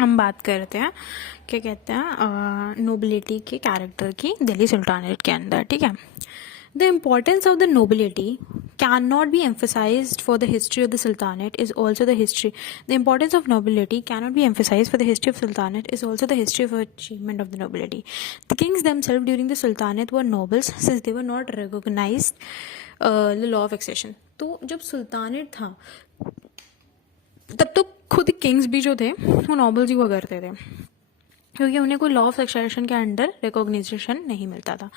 हम बात करते हैं क्या कहते हैं नोबिलिटी के कैरेक्टर की दिल्ली सुल्तानेट के अंदर, ठीक है। The importance of the nobility can not be emphasized for the history of the sultanate is also the history. The importance of nobility cannot be emphasized for the history of sultanate is also the history of achievement of the nobility. The kings themselves during the sultanate were nobles since they were not recognized the law of accession. तो जब sultanate था तब तो खुद Kings भी जो थे वो नॉबल्स ही हुआ करते थे, क्योंकि उन्हें कोई लॉ ऑफ सक्सेशन के अंडर रिकॉग्निशन नहीं मिलता था.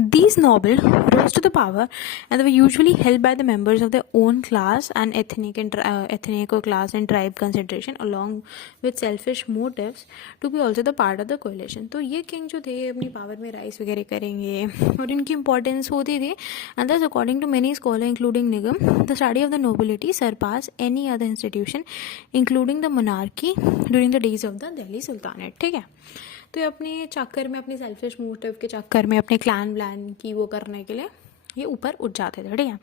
These noble rose to the power and were usually help by the members of the own class and ethnic class and tribe consideration along with selfish motives to be also the part of the coalition. तो ये king जो थे अपनी power में rise वगैरह करेंगे और इनकी इंपॉर्टेंस होती थी. And thus according to many scholar including Nigam the study of the nobility surpass any other institution including the monarchy during the days of the Delhi sultanate. ठीक है, तो ये अपने चक्कर में, अपने सेल्फिश मोटिव के चक्कर में, अपने क्लैन ब्लैन की वो करने के लिए ये ऊपर उठ जाते थे. ठीक है.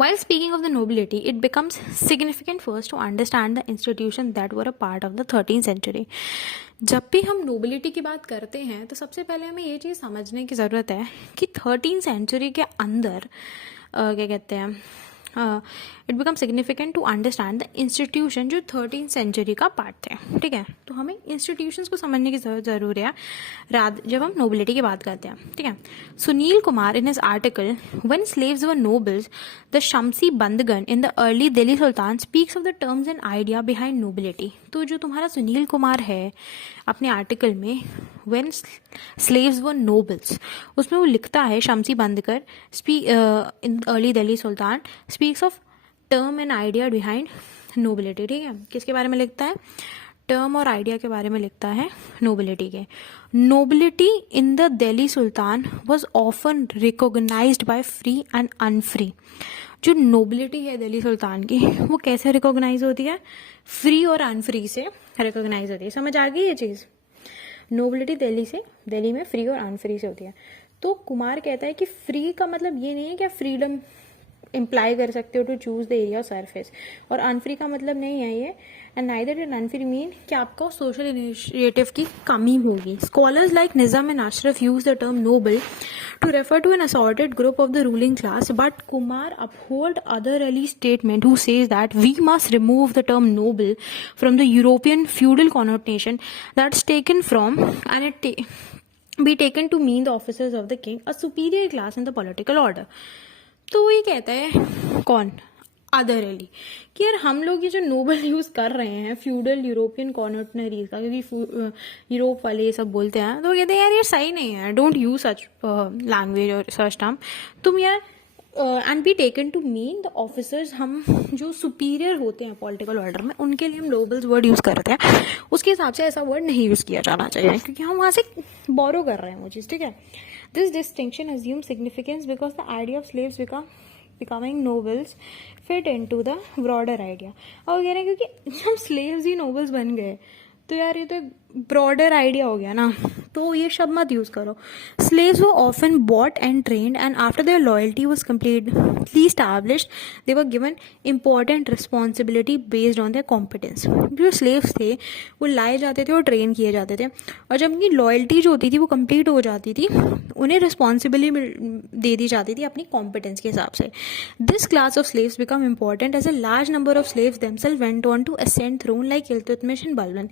While speaking of the nobility, it becomes significant first to understand the institutions that were a part of the 13th century. जब भी हम नोबिलिटी की बात करते हैं तो सबसे पहले हमें ये चीज़ समझने की ज़रूरत है कि 13th सेंचुरी के अंदर क्या कहते हैं it become significant to understand the institution जो 13th सेंचुरी का पार्ट थे. ठीक है, तो हमें इंस्टीट्यूशंस को समझने की जरूर है जब हम नोबिलिटी की बात करते हैं. ठीक है, Sunil Kumar in his article when slaves were nobles the Shamsi Bandagan in the early Delhi sultan speaks of the terms and idea behind nobility. तो जो तुम्हारा सुनील कुमार है अपने आर्टिकल में व्हेन स्लेव्स वर नोबल्स, उसमें वो लिखता है Shamsi Bandagan in early Delhi sultan speaks of term and idea behind nobility. ठीक है, किसके बारे में लिखता है? टर्म और आइडिया के बारे में लिखता है नोबिलिटी के. Nobility in the Delhi sultan was often recognised by free and unfree. जो नोबिलिटी है दिल्ली सुल्तान की वो कैसे रिकॉग्नाइज होती है? फ्री और अनफ्री से रिकॉग्नाइज होती है. समझ आ गई ये चीज़? नोबिलिटी दिल्ली में फ्री और अनफ्री से होती है. तो कुमार कहता है कि फ्री का मतलब ये नहीं है कि आप फ्रीडम इम्प्लाई कर सकते हो to choose the area surface, और अनफ्री का मतलब नहीं है ये. And neither did unfree mean कि आपका सोशल इनिशिएटिव की कमी होगी. Scholars like Nizam and Ashraf use the term noble to refer to an assorted group of the ruling class, but Kumar uphold Adar Ali's statement who says that we must remove the term noble from the European feudal connotation that's taken from and be taken to mean the officers of the king, a superior class in the political order. तो ये कहता है कौन? Other Ali कि यार हम लोग ये जो नोबल यूज़ कर रहे हैं फ्यूडल यूरोपियन कॉन्टिनरीज का, क्योंकि यूरोप वाले ये सब बोलते हैं, तो वो कहते हैं यार ये सही नहीं है, डोंट यूज सच लैंग्वेज और सच टर्म तुम यार. And be taken to mean the officers, हम जो सुपीरियर होते हैं पॉलिटिकल ऑर्डर में उनके लिए हम नोबल्स वर्ड यूज़ करते हैं. उसके हिसाब से ऐसा वर्ड नहीं यूज़ किया जाना चाहिए क्योंकि हम वहाँ से बोरो कर रहे हैं वो चीज़. ठीक है, this distinction assume significance because the idea of slaves becoming nobles fit into the broader idea. और कह रहे हैं क्योंकि जब slaves ही nobles बन गए तो यार ये तो ब्रॉडर आइडिया हो गया ना, तो ये शब्द मत यूज करो. Slaves were often bought and trained and after their loyalty was completely established they were given important responsibility based on their competence. जो स्लेव्स थे वो लाए जाते थे और ट्रेन किए जाते थे, और जब उनकी लॉयल्टी जो होती थी वो कंप्लीट हो जाती थी उन्हें रिस्पॉन्सिबिलिटी दे दी जाती थी अपनी कॉम्पिटेंस के हिसाब से. This class of slaves become important as a large number of slaves themselves went on to ascend throne like Iltutmish and Balban.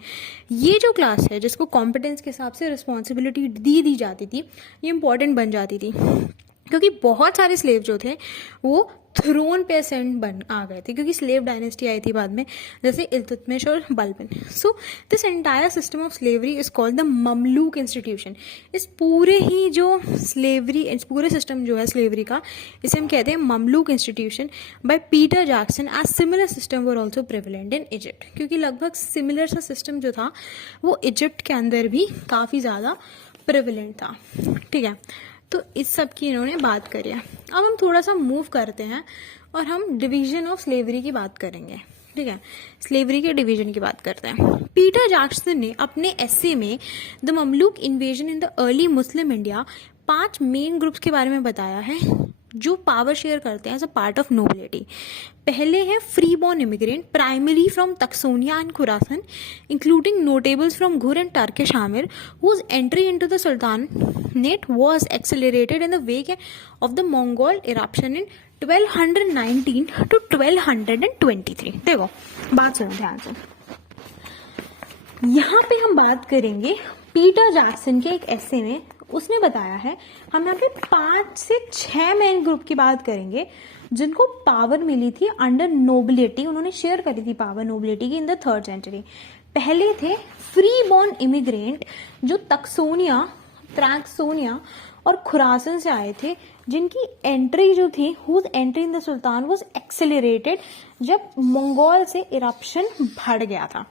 ये जो क्लास है जिसको कॉम्पिटेंस के हिसाब से रिस्पॉन्सिबिलिटी दी जाती थी ये इंपॉर्टेंट बन जाती थी क्योंकि बहुत सारे स्लेव जो थे वो थ्रोन पे असेंड आ गए थे क्योंकि स्लेव डायनेस्टी आई थी बाद में, जैसे इल्तुतमिश और Balban. So this entire system of slavery is called the Mamluk institution. इस पूरे ही जो स्लेवरी, इस पूरे सिस्टम जो है स्लेवरी का, इसे हम कहते हैं Mamluk institution by Peter Jackson. As similar system were also prevalent in Egypt, क्योंकि लगभग सिमिलर सा सिस्टम जो था वो इजिप्ट के अंदर भी काफ़ी ज़्यादा प्रिवलेंट था. ठीक है, तो इस सब की इन्होंने बात करी है. अब हम थोड़ा सा मूव करते हैं और हम डिवीजन ऑफ स्लेवरी की बात करेंगे. ठीक है, स्लेवरी के डिवीजन की बात करते हैं. पीटर जैक्सन ने अपने एसे में the Mamluk invasion in the early Muslim India 5 main groups के बारे में बताया है. जो पावर शेयर करते हैं as a part of nobility. पहले है free born immigrant primary from Transoxiana and Khurasan including notables from Ghur and Turkish amir whose entry into the sultanate was accelerated in the wake of the Mongol eruption in 1219 to 1223। देखो बात सुनो ध्यान से, यहाँ पे हम बात करेंगे पीटर जैक्सन के एक ऐसे में उसने बताया है, हम यहाँ पे 5 से 6 मेन ग्रुप की बात करेंगे जिनको पावर मिली थी अंडर नोबिलिटी, उन्होंने शेयर करी थी पावर नोबिलिटी की इन द 3rd सेंचुरी। पहले थे फ्री बॉर्न इमिग्रेंट जो तक्सोनिया, त्रैक्सोनिया और खुरासन से आए थे, जिनकी एंट्री जो थी whose entry in the sultan was accelerated जब मंगोल से इरप्शन बढ़ गया था।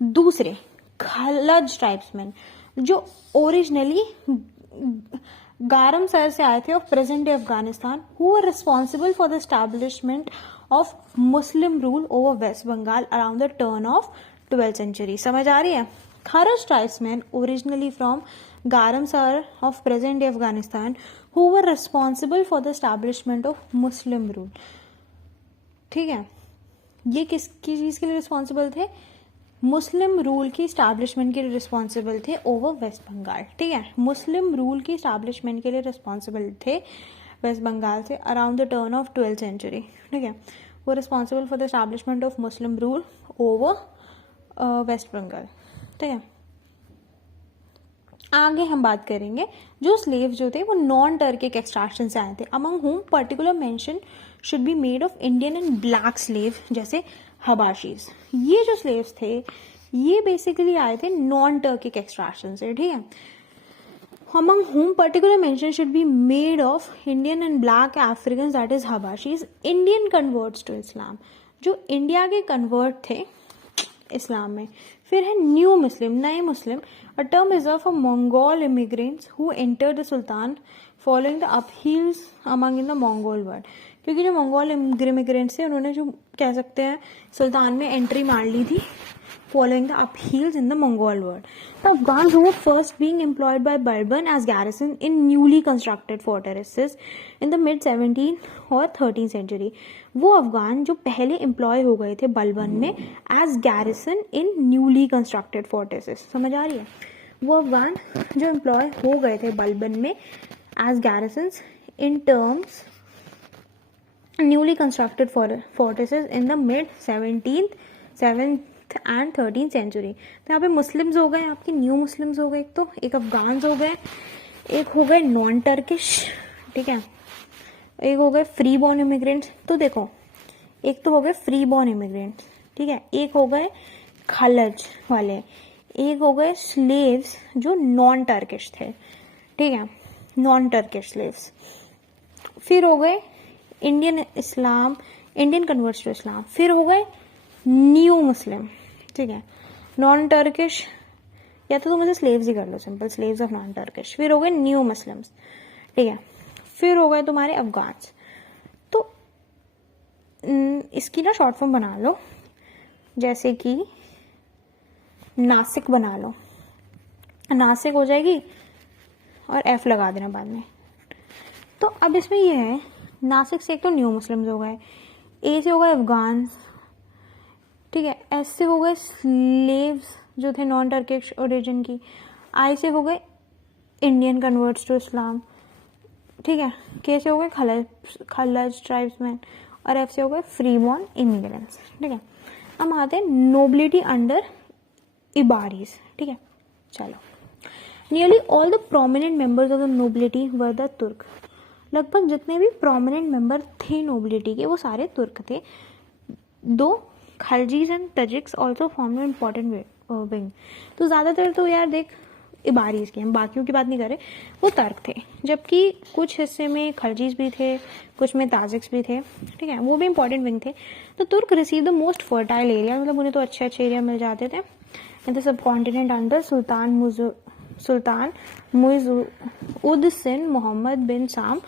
दूसरे खलज ट्राइब्समैन जो ओरिजिनली गारम सर से आए थे of present day Afghanistan, who are responsible for the establishment of Muslim rule over West Bengal around the turn of 12th century. समझ आ रही है? खरज tribesman originally from गारम sir of present day Afghanistan who were responsible for the establishment of Muslim rule. ठीक है, ये किसकी चीज के लिए रिस्पॉन्सिबल थे? मुस्लिम रूल की स्टैब्लिशमेंट के लिए रिस्पॉन्सिबल थे ओवर वेस्ट बंगाल। ठीक है, मुस्लिम रूल की स्टैब्लिशमेंट के लिए रिस्पॉन्सिबल थे वेस्ट बंगाल से around the turn of 12th century. ठीक है, वो responsible for the establishment of Muslim rule over West Bengal. ठीक है, आगे हम बात करेंगे जो स्लेव जो थे वो नॉन टर्किक एक्सट्रैक्शन से आए थे, अमंग हुम particular mention should be made of Indian and black slave जैसे हबाशीज। ये जो स्लेव्स थे ये बेसिकली आए थे नॉन टर्किक एक्सट्रैक्शन से। ठीक है, among whom particular mention should be made of Indian and black Africans, that is Habashis, Indian converts to Islam, जो इंडिया के कन्वर्ट थे इस्लाम में। फिर है न्यू मुस्लिम, नए मुस्लिम, a term reserve for Mongol immigrants who enter the sultan following the upheavals among in the Mongol world. क्योंकि जो मंगोल इमिग्रेंट्स थे उन्होंने जो कह सकते हैं सुल्तान में एंट्री मार ली थी following the upheavals in the Mongol world. The Afghans who were first being employed by Bourbon as garrison in newly constructed fortresses in the mid 17th और 13th century. वो अफगान जो पहले एम्प्लॉय हो गए थे बलबन में एज गैरिसन इन newly constructed फोर्टेसेस। समझ आ रही है? वो अफगान जो एम्प्लॉय हो गए थे बलबन में as garrison in terms newly constructed fortresses in the mid 7th and 13th century. तो यहाँ पे मुस्लिम्स हो गए, आपके न्यू मुस्लिम्स हो गए, एक तो एक अफगान्स हो गए, एक हो गए नॉन टर्किश, ठीक है, एक हो गए फ्री बॉर्न इमिग्रेंट्स। तो देखो एक तो हो गए फ्री बॉर्न इमिग्रेंट्स, ठीक है, एक हो गए खलज वाले, एक हो गए स्लेव्स जो नॉन टर्किश थे, ठीक है, नॉन टर्किश स्लेव्स। फिर हो गए Indian Islam, Indian converts to Islam. फिर हो गए न्यू मुस्लिम, ठीक है, नॉन टर्किश, या तो तुम मुझे स्लेव्स ही कर लो, simple slaves of non Turkish. फिर हो गए न्यू मुस्लिम्स, ठीक है, फिर हो गए तुम्हारे अफगान्स। तो इसकी ना शॉर्ट फॉर्म बना लो, जैसे कि नासिक बना लो, नासिक हो जाएगी और एफ लगा देना बाद में। तो अब इसमें ये है, नासिक से एक तो न्यू मुस्लिम्स हो गए, ए से हो गए अफगान्स, ठीक है, एस से हो गए स्लेव्स जो थे नॉन टर्किश ओरिजिन की, आई से हो गए इंडियन कन्वर्ट्स टू इस्लाम, ठीक है, के से हो गए खलज ट्राइब्समैन और एफ से हो गए फ्री बॉर्न इमिग्रेंट्स। ठीक है, अब आते हैं नोबिलिटी अंडर इबारीज। ठीक है, चलो, nearly all the prominent members of the nobility were the तुर्क। लगभग जितने भी प्रोमिनेंट मेंबर थे नोबिलिटी के वो सारे तुर्क थे। दो Khaljis and Tajiks also form an important wing. तो ज़्यादातर तो यार देख इबारीज के, हम बाकियों की बात नहीं कर रहे, वो तर्क थे, जबकि कुछ हिस्से में खलजीज भी थे, कुछ में ताजिक्स भी थे, ठीक है, वो भी इंपॉर्टेंट विंग थे। तो Turk receive the most fertile area, मतलब उन्हें तो अच्छे अच्छे एरिया मिल जाते थे in the subcontinent under sultan Muizz-ud din Muhammad bin Sam,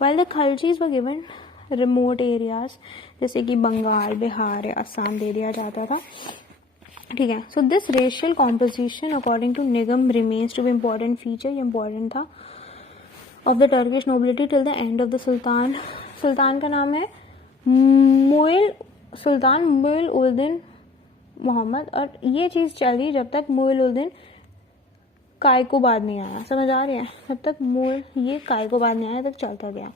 while the Khaljis were given remote areas जैसे कि बंगाल, बिहार या असम दे दिया जाता था। ठीक है, so this racial composition according to Nigam remains to be important feature, ये इम्पोर्टेंट था। of the Turkish nobility till the end of the Sultan. सुल्तान का नाम है सुल्तान मुइज़-उद-दीन मोहम्मद, और ये चीज़ चली जब तक मुइज़-उद-दीन कायकोबाद नहीं आया. समझ आ रही है? जब तक ये कायकोबाद नहीं आया तक चलता गया.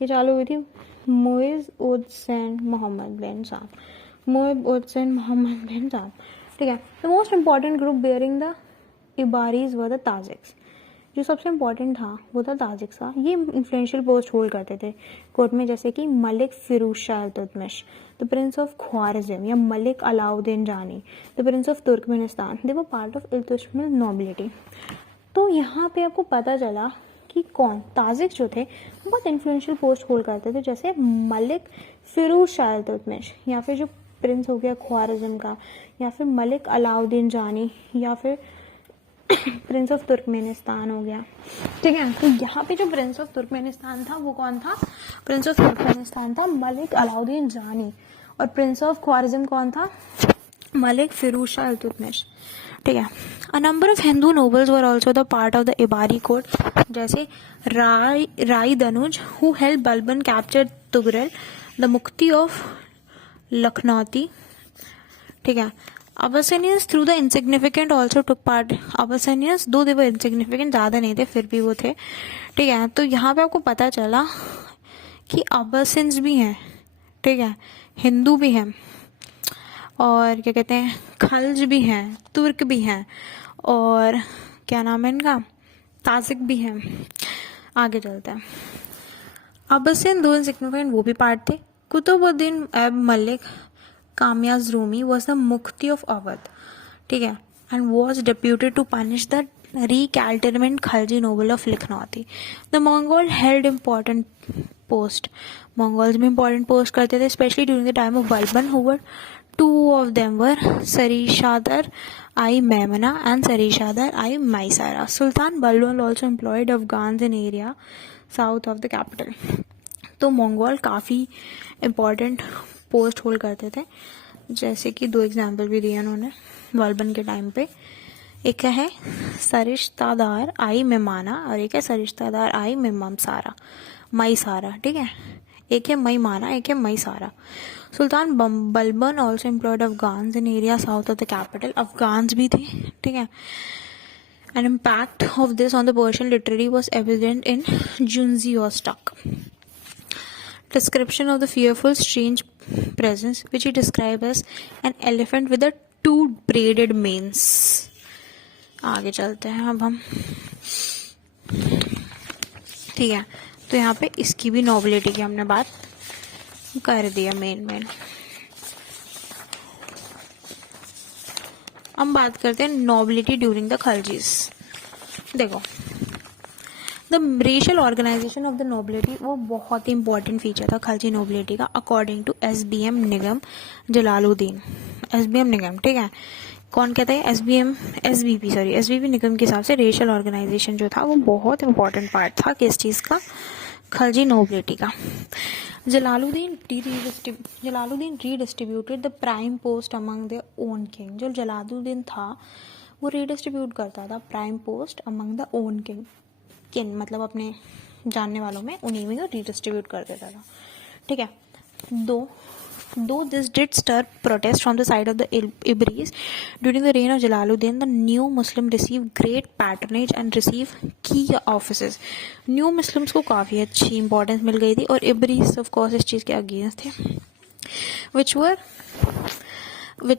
ये चालू हुई थी मुइज़-उद-दीन मोहम्मद बिन साद. मुइज़-उद-दीन मोहम्मद बिन साद. ठीक है. The most important group bearing the Ilbaris were the Tajiks. जो सबसे इम्पॉर्टेंट था वो था ताजिक्स का. ये इन्फ्लुएंशियल पोस्ट होल्ड करते थे कोर्ट में, जैसे कि Malik Firoz Shah Iltutmish, the prince of Khwarazm, या Malik Alauddin Jani, the prince of Turkmenistan. They were part of Iltutmish nobility. तो यहाँ पे आपको पता चला कि कौन ताजिक जो थे वो बहुत इन्फ्लुएंशियल पोस्ट होल्ड करते थे, जैसे मलिक फिरोज शाह इल्तुतमिश, या फिर जो प्रिंस हो गया ख्वारिज़म का, या फिर मलिक अलाउद्दीन जानी, या फिर प्रिंस ऑफ तुर्कमेनिस्तान हो गया. ठीक है. तो यहाँ पे जो प्रिंस ऑफ तुर्कमेनिस्तान था वो कौन था? प्रिंस ऑफ तुर्कमेनिस्तान था मलिक अलाउद्दीन जानी, और प्रिंस ऑफ ख्वारिज़म कौन था? मलिक फिरोज शाह इल्तुतमिश. ठीक है. A number of Hindu nobles were also the part of the Ilbari court, जैसे Rai Danuj who help Balban capture Tughral, the muqti of Lakhnauti. ठीक है. Abyssinians through the insignificant also took part. Abyssinians though they were insignificant, ज़्यादा नहीं थे फिर भी वो थे. ठीक है. तो यहाँ पे आपको पता चला कि अबसिन्स भी हैं. ठीक है. हिंदू भी हैं, और क्या कहते हैं, खल्ज भी हैं, तुर्क भी हैं, और क्या नाम है इनका, ताजिक भी हैं. आगे चलते हैं. अबसिन दो इनसिग्निफिकेंट वो भी पार्ट थे. Qutbuddin Aibak Malik Kamyaz Rumi was the mufti of Awadh. ठीक है. And was deputed to punish the recalcitrant Khalji noble of Lakhnauti. The Mongol held important post. Mongols में इम्पॉर्टेंट पोस्ट करते थे, specially during the time of Balban, who were two of them were सरीशादर आई मैमना and सरीशादर आई मैसारा. Sultan Balban also employed Afghans in area south of the capital. तो मंगोल काफ़ी इम्पॉर्टेंट पोस्ट होल्ड करते थे, जैसे कि दो एग्जाम्पल भी दिए उन्होंने बलबन के टाइम पे. एक है सरिश्तादार आई मेमाना, और एक है सरिश्तादार आई मेमसारा, मई सारा. ठीक है. एक है मई माना, एक है मई सारा. Sultan Balban also employed Afghans in area south of the capital. Afghans भी थे. ठीक है. An impact of this on the Persian literary was evident in Juzjani ऑस्टक. Description of the fearful strange presence which he described as an elephant with a two braided manes. आगे चलते हैं अब हम. ठीक है. तो यहाँ पे इसकी भी नोबिलिटी की हमने बात कर दिया. मेन हम बात करते हैं नोबिलिटी ड्यूरिंग द खलजीज. देखो, the racial organisation of the nobility वो बहुत ही इंपॉर्टेंट फीचर था खलजी नोबिलिटी का, according to SBM Nigam Jalaluddin. SBM Nigam. ठीक है. कौन कहता है? SBP निगम के हिसाब से रेशियल ऑर्गेनाइजेशन जो था वो बहुत इंपॉर्टेंट पार्ट था किस चीज़ का? खलजी नोबिलिटी का. Jalaluddin redistributed the prime post among the own king. जो जलालुद्दीन था वो रीडिस्ट्रीब्यूट करता था prime post among the own king. मतलब अपने जानने वालों में उन्हीं में रीडिस्ट्रीब्यूट कर देता था. ठीक है. Though this did stir protest from the side of the Ibris during the reign of Jalaluddin, the new Muslim received great patronage and received key offices. New Muslims को काफ़ी अच्छी importance मिल गई थी, और Ibris of course इस चीज़ के against थे, which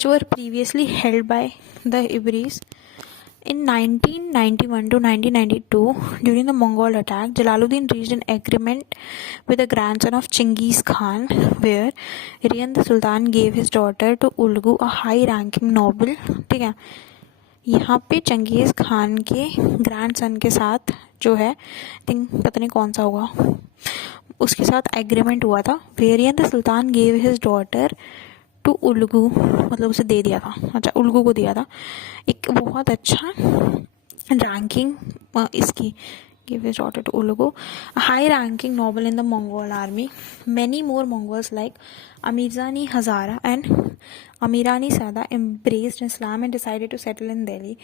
were previously held by the Ibris. In 1991 to 1992, during the Mongol attack, Jalaluddin reached an agreement with the grandson of Chinggis Khan, where Rian the Sultan gave his daughter to Ulgu, a high-ranking noble. ठीक है. यहाँ पे चंगेज़ खान के grandson के साथ जो है, पता नहीं कौन सा होगा, उसके साथ एग्रीमेंट हुआ था. Wherein the sultan gave his daughter to Ulghu, मतलब उसे दे दिया था. अच्छा, उल्गू को दिया था. एक बहुत अच्छा रैंकिंग इसकी, give his daughter to Ulghu, high ranking noble in the Mongol army. Many more Mongols like Amirjani Hazara and Amirani Sada embraced Islam and decided to settle in Delhi.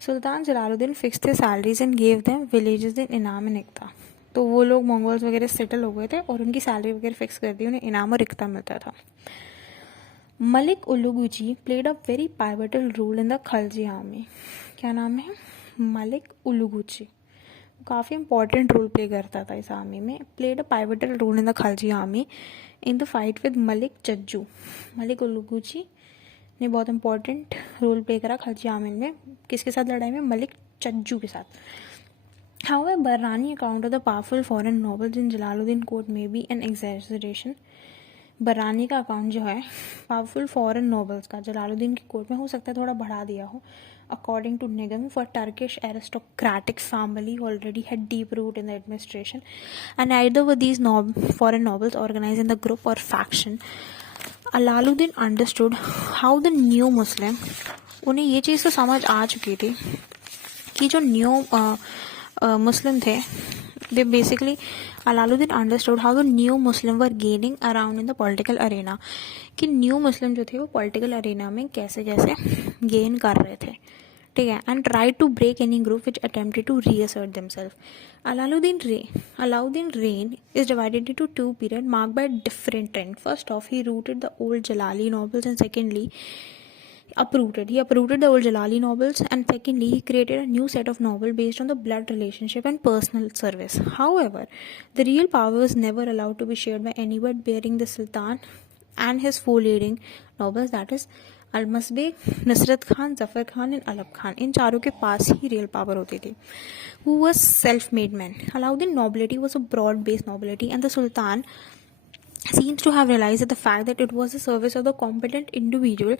Sultan Jalaluddin fixed their salaries and gave them villages in Inam and Iqta. तो वो लोग Mongols वगैरह settle हो गए थे और उनकी salary वगैरह फिक्स कर दी, उन्हें इनाम और इख्ता मिलता था. Malik Ulghuchi played a very pivotal role in the Khalji army. क्या नाम है? मलिक उलुगुची. काफ़ी इंपॉर्टेंट रोल प्ले करता था इस आर्मी में. Played a pivotal role in the Khalji army in the fight with Malik Chhajju. Malik Ulghuchi ने बहुत इंपॉर्टेंट रोल प्ले करा खलजी आर्मी में. किसके साथ लड़ाई में? मलिक चज्जू के साथ. However, Barrani account of the powerful foreign nobles in Jalaluddin court may be an exaggeration. बरानी का अकाउंट जो है पावरफुल फॉरेन नोबल्स का जलालुद्दीन की कोर्ट में हो सकता है थोड़ा बढ़ा दिया हो. According to Nigam, for Turkish aristocratic family already had deep root in the administration, and either were these foreign nobles organized in the group or faction. Alaluddin understood how the new Muslim, उन्हें ये चीज़ तो समझ आ चुकी थी कि जो new मुस्लिम थे, they basically Alaluddin understood how the new Muslim were gaining around in the political arena, कि न्यू मुस्लिम जो थे वो पॉलिटिकल अरेना में कैसे कैसे गेन कर रहे थे. ठीक है. And try to break any group which attempted to reassert themselves. Alauddin reign is divided into two periods marked by different trend. First off, he rooted the old Jalali nobles, and secondly he uprooted the old Jalali nobles, and secondly he created a new set of nobles based on the blood relationship and personal service. However, the real power was never allowed to be shared by anyone bearing the Sultan and his four leading nobles, that is Almazbek, Nusrat Khan, Zafar Khan and Alap Khan. इन चारों के पास ही real power होती थी. Who was self-made man. Alauddin nobility was a broad-based nobility, and the Sultan seems to have realized that the fact that it was the service of the competent individual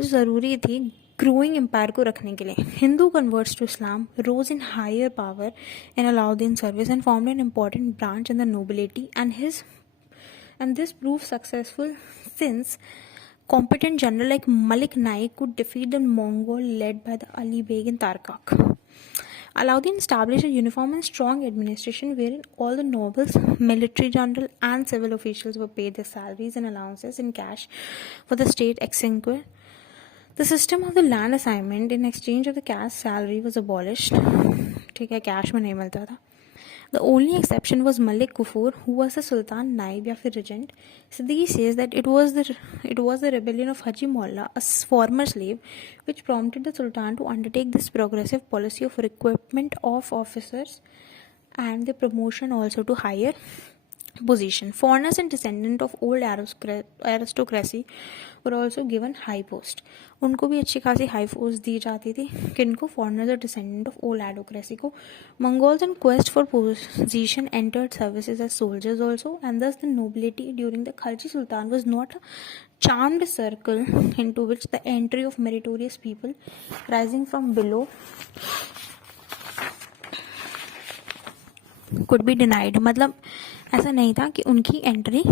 जो ज़रूरी थी growing empire को रखने के लिए. Hindu converts to Islam rose in higher power in Alauddin's service and formed an important branch in the nobility, and this proved successful since competent general like Malik Naik could defeat the Mongol led by the Ali Beg in Tarkak. Alauddin established a uniform and strong administration wherein all the nobles, military general and civil officials were paid their salaries and allowances in cash for the state exchequer. The system of the land assignment in exchange of the cash salary was abolished. ठीक है, cash में नहीं मिलता था. The only exception was Malik Kufur, who was the Sultan Naib या फिर regent. Siddiqui says that it was the rebellion of Haji Mullah, a former slave, which prompted the Sultan to undertake this progressive policy of recruitment of officers and the promotion also to higher position. Foreigners and descendants of old aristocracy were also given high post. उनको भी अच्छी खासी high post दी जाती थी. किनको? Foreigners और descendant of old एडोक्रेसी को. Mongols in quest for position entered services as soldiers also, and thus the nobility during the Khalji Sultan was not a charmed circle into which the entry of meritorious people rising from below could be denied. मतलब ऐसा नहीं था कि उनकी entry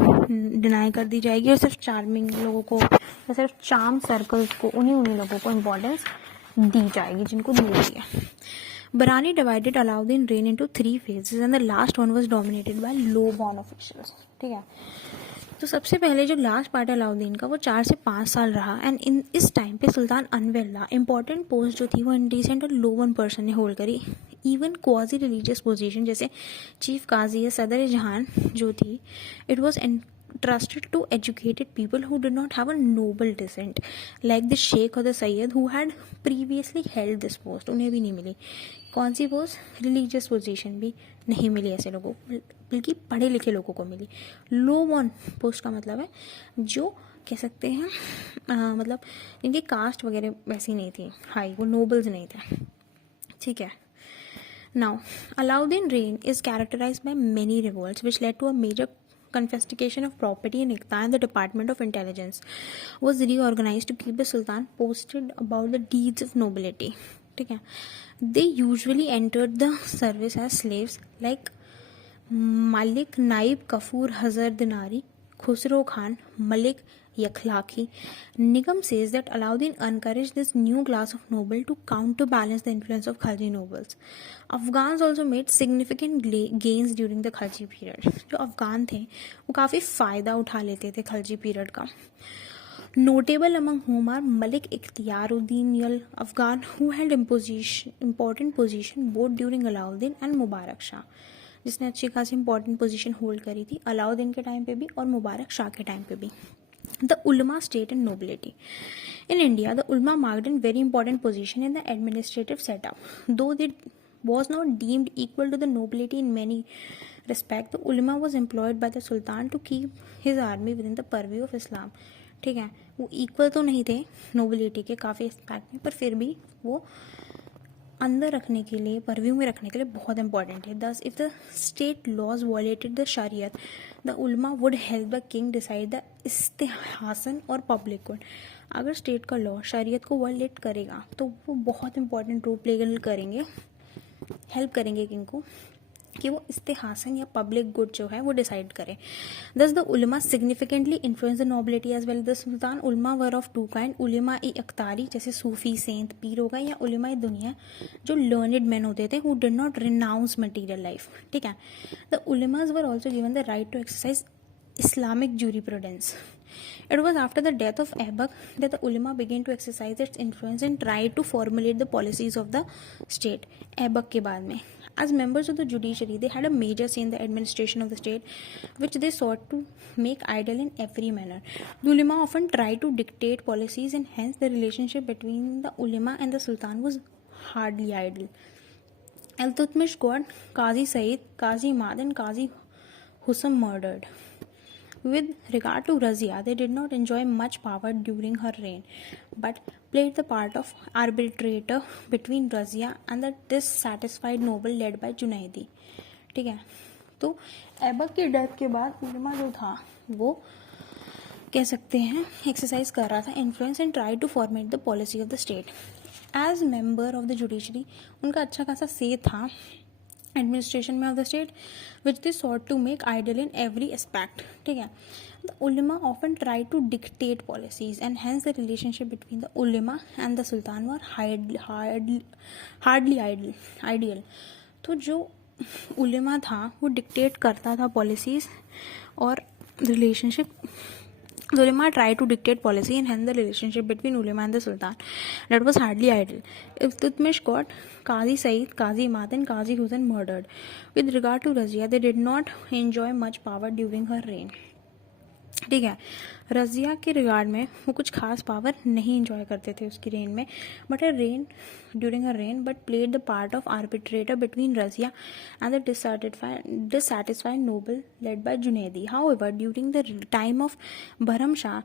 deny कर दी जाएगी और सिर्फ चार्मिंग लोगों को या सिर्फ चार्म सर्कल्स को उन्हीं लोगों को इम्पोर्टेंस दी जाएगी जिनको दी गई है. Barani divided Alauddin reign into 3 phases and the last one was dominated by low-born officials. ठीक है. तो सबसे पहले जो लास्ट पार्ट है अलाउद्दीन का वो 4 से 5 साल रहा. एंड इस टाइम पे सुल्तान अनवेल्ला इंपॉर्टेंट पोस्ट जो थी वो इंडिसेंट और लो वन पर्सन ने होल्ड करी. इवन क्वाजी रिलीजियस पोजीशन जैसे चीफ काजी या सदर जहान जो थी, it was entrusted to educated people who did not have a noble descent like the sheikh or the sayyid who had previously held this post. उन्हें भी नहीं मिली. कौन सी पोस्ट? रिलीजियस पोजीशन भी नहीं मिली ऐसे लोगों को, बल्कि पढ़े लिखे लोगों को मिली. लो वन पोस्ट का मतलब है जो कह सकते हैं मतलब इनकी कास्ट वगैरह वैसी नहीं थी हाई, वो नोबल्स नहीं थे. ठीक है. Now, Alauddin reign is characterized by many revolts which led to a major confiscation of property in Iqta, and the Department of Intelligence was reorganized to keep the Sultan posted about the deeds of nobility. ठीक है. They usually entered the service as slaves like Malik Naib Kafur Hazar Dinari, Khusro Khan, Malik Yakhlaki. Nigam says that Alauddin encouraged this new class of noble to counterbalance the influence of Khalji nobles. Afghans also made significant gains during the Khalji period. जो अफगान थे वो काफ़ी फ़ायदा उठा लेते थे Khalji period का. Notable among whom are Malik Ikhtiaruddin Yal Afghan, who held important position both during Alauddin and Mubarak Shah. जिसने अच्छी खासी इंपॉर्टेंट पोजीशन होल्ड करी थी अलाउद्दीन के टाइम पे भी और मुबारक शाह के टाइम पे भी. The ulama state and nobility. In India, the ulama marked a very important position in the administrative setup. Though it was not deemed equal to the nobility in many respects, the ulama was employed by the sultan to keep his army within the purview of Islam. ठीक है, वो equal तो नहीं थे nobility के काफ़ी aspect में, पर फिर भी वो अंदर रखने के लिए, परव्यू में रखने के लिए बहुत इंपॉर्टेंट है. Thus if the state laws violated the sharia, the ulama would help the king decide the इस्तेहासन और पब्लिक गुड. अगर स्टेट का लॉ शरीयत को वॉलेट करेगा तो वो बहुत इंपॉर्टेंट रोल प्ले करेंगे, हेल्प करेंगे किंग को कि वो इस्तेहासन या पब्लिक गुड जो है वो डिसाइड करे. Thus the ulema significantly influence the nobility as well. The sultan ulema were of to kind. उलमा ई अख्तारी जैसे सूफी सेंत पीर हो गए, या उलमा ई दुनिया जो लर्नड मैन होते थे who did not renounce material life. ठीक है, the ulamas were also given the right to exercise Islamic jurisprudence. It was after the death of Aibak that the ulama began to exercise its influence and try to formulate the policies of the state. Aibak के बाद में, as members of the judiciary, they had a major say in the administration of the state, which they sought to make ideal in every manner. The ulama often tried to dictate policies, and hence the relationship between the ulama and the sultan was hardly ideal. Al-Tutmish got Qazi Said, Qazi Imad, and Qazi Husam murdered. With regard to Razia, they did not enjoy much power during her reign, but played the part of arbitrator between Razia and the dissatisfied noble led by Junaidi. ठीक है, तो ऐबक की death के बाद उलमा जो था वो कह सकते हैं एक्सरसाइज कर रहा था influence and try to format the policy of the state. As member of the judiciary उनका अच्छा खासा से था एडमिनिस्ट्रेशन में of the state, which they sought to make ideal in every aspect. ठीक है, the ulama often try to dictate policies and hence the relationship between the ulama and the sultan were hardly ideal. तो जो उलमा था वो dictate करता था policies और relationship. The ulama tried to dictate policy and hence the relationship between ulama and the sultan that was hardly ideal. Iltutmish got Qazi Said, Qazi Imad, and Qazi Hussain murdered. With regard to Razia, they did not enjoy much power during her reign. ठीक है, रजिया के regard में वो कुछ खास power नहीं enjoy करते थे उसकी रेन में, but during her rain but played the part of arbitrator between Razia and the dissatisfied noble led by Junaidi. However, during the time of Bharam Shah,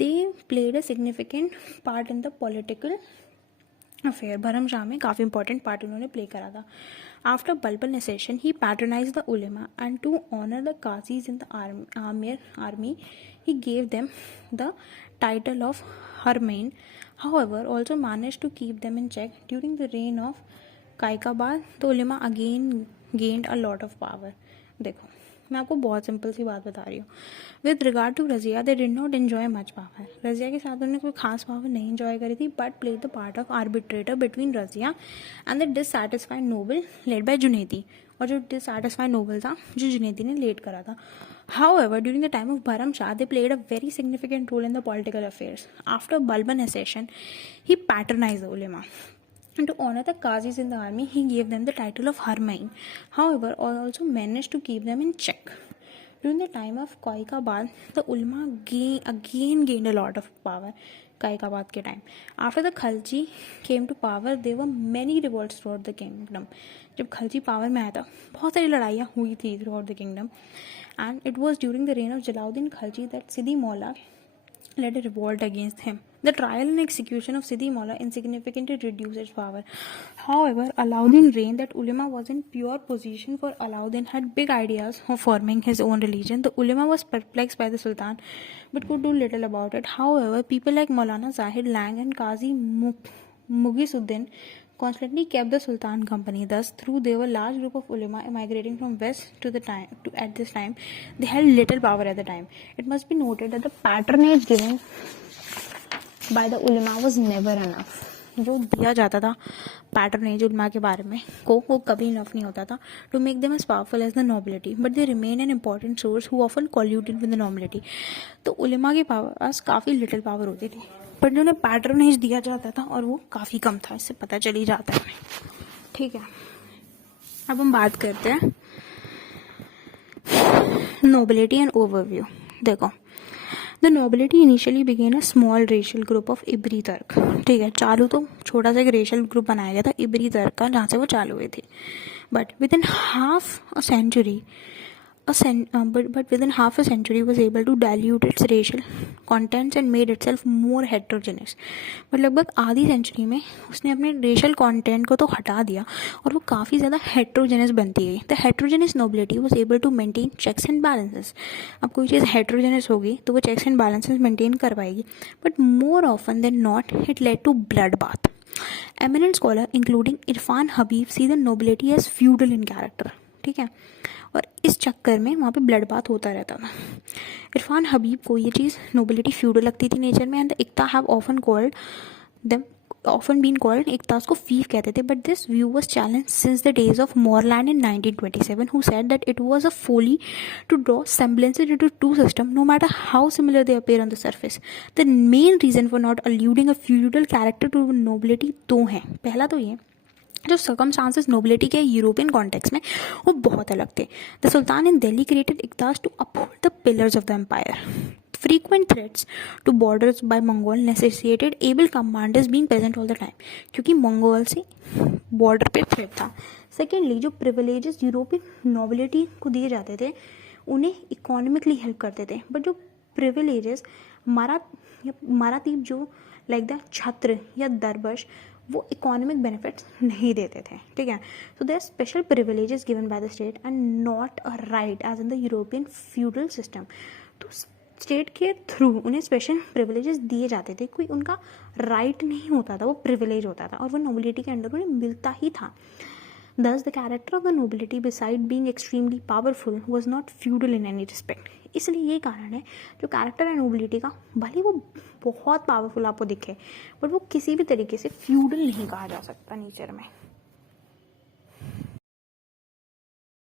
they played a significant part in the political affair. भरम शाह में काफ़ी important part उन्होंने play करा था. After Balban accession he patronise the ulema and to honour the qazis in the army he gave them the title of हरमेन. However also manage to keep them in check during the reign of Kaiqubad. The ulema again gained a lot of power. देखो मैं आपको बहुत simple सी बात बता रही हूँ. With regard to Razia they did not enjoy much power. Razia के साथ उन्होंने कोई खास पावर नहीं एंजॉय करी थी, but play the part of arbitrator between Razia and the dissatisfied noble led by Junaidi. और जो डिससैटिस्फाइड नोबल था जो जुनैदी ने लेड करा था. However, during the time of Bharam Shah, they played a very significant role in the political affairs. After Balban accession, he patronized the ulema. And to honor the Qazis in the army, he gave them the title of Harmain. However, also managed to keep them in check. During the time of Qaikabad, the ulama again gained a lot of power. Qaikabad के time. After the Khalji came to power, there were many revolts throughout the kingdom. जब Khalji power में आया था बहुत सारी लड़ाइयाँ हुई थी throughout the kingdom. And it was during the reign of Jalauddin Khalji that Sidi Maula led a revolt against him. The trial and execution of Sidi Maula insignificantly reduced its power. However, Alauddin reigned that ulama was in pure position, for Alauddin had big ideas of forming his own religion. The ulama was perplexed by the Sultan but could do little about it. However, people like Maulana Zahid Lang and Qazi Mughisuddin constantly kept the Sultan company. Thus, through there were large group of ulama migrating from west at this time, they held little power at the time. It must be noted that the patronage given by the ulama was never enough. जो दिया जाता था patronage उलमा के बारे में को वो कभी इनफ नहीं होता था to make them as powerful as the nobility, but they remain an important source who often कॉल्यूटेड with the nobility. तो उलमा के पास काफ़ी लिटिल पावर होती थी, बट जो उन्हें पैटर्नेज दिया जाता था और वो काफ़ी कम था. इससे पता चल ही जाता है. ठीक है, अब हम बात करते हैं नोबिलिटी एंड ओवरव्यू। देखो, the nobility initially began a small racial group of Ilbari Turk. ठीक है, चालू तो छोटा सा एक रेशियल ग्रुप बनाया गया था इब्री तर्क का, जहाँ से वो चालू हुई थी। But within half a century but within half a century was able to dilute its racial contents and made itself more heterogeneous। but लगभग आधी सेंचुरी में उसने अपने रेशियल कंटेंट को तो हटा दिया और वो काफ़ी ज़्यादा हेट्रोजेनस बनती गई। The heterogenous nobility was able to maintain checks and balances. अब कोई चीज़ हेट्रोजेनस होगी तो वो चेक्स एंड बैलेंसेस मेंटेन कर पाएगी, but more often than not it led to blood bath. Eminent scholar including Irfan Habib see the nobility as feudal in character. ठीक है, और इस चक्कर में वहाँ पे ब्लड बाथ होता रहता था। इरफान हबीब को ये चीज़ नोबिलिटी फ्यूडल लगती थी नेचर में, एंड द इक्ता हैव ऑफन बीन कॉल्ड, इक्तास को फीफ कहते थे, but this view was challenge since the days of Moreland in 1927 who said that it was a folly to draw semblances into two systems no matter how similar they appear on the surface। the main reason for not alluding a feudal character to nobility दो हैं। पहला तो ये, जो circumstances nobility के European context में वो बहुत अलग थे। The sultan in Delhi created इक्तास to uphold the pillars of the empire. frequent threats to borders by Mongol necessitated able commanders being present all the time, क्योंकि मंगोल से बॉर्डर पे थ्रेट था। सेकेंडली, जो प्रिविलेजेस यूरोपियन नोबिलिटी को दिए जाते थे उन्हें इकोनॉमिकली हेल्प करते थे, बट जो प्रिविलेजेस मारातीब जो लाइक द छत्र या दरबश वो इकोनॉमिक बेनिफिट्स नहीं देते थे। ठीक है, so they are special privileges given by the state and not a right as in the European feudal system. तो स्टेट के थ्रू उन्हें स्पेशल प्रिविलेजेस दिए जाते थे, कोई उनका राइट नहीं होता था, वो प्रिविलेज होता था और वो नोबिलिटी के अंडर उन्हें मिलता ही था। Thus, the character of the nobility, beside being extremely powerful, was not feudal in any respect। इसलिए ये कारण है जो कैरेक्टर है नोबिलिटी का, भले वो बहुत पावरफुल आपको दिखे, बट वो किसी भी तरीके से फ्यूडल नहीं कहा जा सकता नेचर में।